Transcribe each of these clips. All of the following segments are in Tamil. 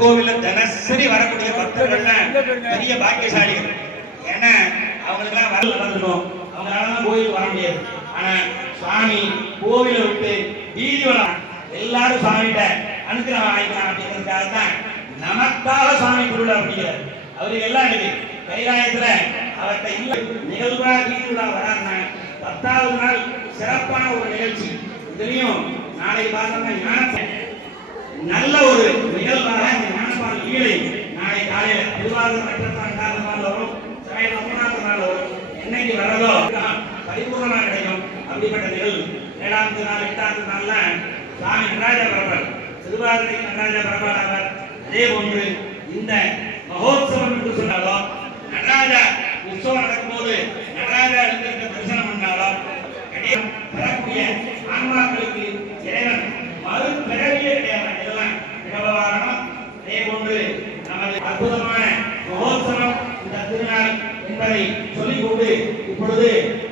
கோவில்ல தினசரி வரக்கூடிய பக்தர்கள் பெரிய பாக்கியசாலிகள். ஏன்னா அவங்களுக்கெல்லாம் வரல நடந்துடும், அவங்களால கோயில் வர முடியாது. ஆனா சுவாமி கோவிலை விட்டு வீதி வளம் எல்லாரும் சுவாமிகிட்ட அனுகிரகம் வாங்கிக்கலாம் அப்படிங்கிறதுக்காக தான் நமக்காக சுவாமி திருவிழா அப்படிங்கிறார். அவருக்கு எல்லாம் இருக்கு. கைலாயத்துல அவர்கிட்ட இல்ல நிகழ்வா வீதி விழா வராருன்னா 10வது நாள் சிறப்பான ஒரு நிகழ்ச்சி. இதுலயும் நாளைக்கு பார்த்தோம்னா ஞானத்தை நல்ல ஒரு நிகழ்வாக இந்த ஞானப்பால் ஈழை நாளை காலையில திருவாரூர் நட்சத்திரம் காரணமாக வரும், சாயந்தரம் 3வது நாள் வரும். என்னைக்கு வரதோ பரிபூர்ணமாக கிடைக்கும். அப்படிப்பட்ட நிகழ்வு 7வது நாள் 8வது நாள்ல சுவாமி நடராஜ பரம்பர் திருவாரூரை நடராஜ பரம்பர் ஆவார். அதே போன்று இந்த மகோத்சவம் என்று சொன்னாலும் நடராஜ உற்சவம் நடக்கும்போது நடராஜா இருக்கிற தரிசனம் பண்ணாலும் வரக்கூடிய ஆன்மாக்களுக்கு இறைவன் மறுபிறவியே கிடையாது. இதெல்லாம் விவகாரம். அதே போன்று நமது அற்புதமான மகோத்சவம் இந்த திருநாள் என்பதை சொல்லிக் கொண்டு இப்பொழுது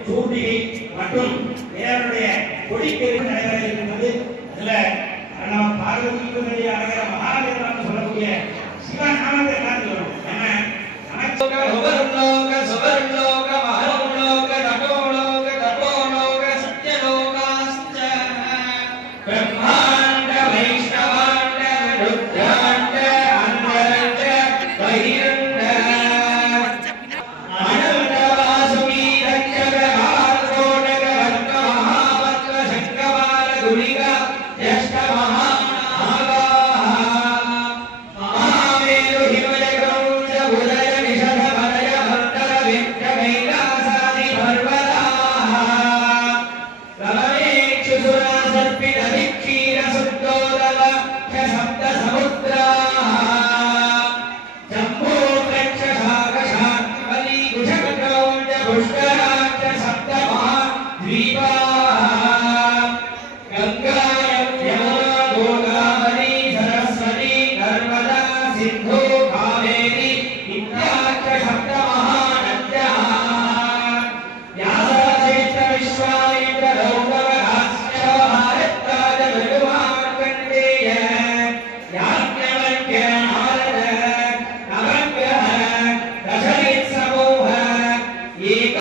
சூட்டிகை மற்றும் தேவனுடைய கொடிக்கறி நடைபெற இருக்கின்றது. அதுல நம்ம பார்வதிக்கு அழகிற மகாதேவன் சொல்லக்கூடிய சிவநாமத்தை எல்லாம் சொல்லணும். गंगा यमुना गोदावरी सरस्वती नर्मदा सिंधु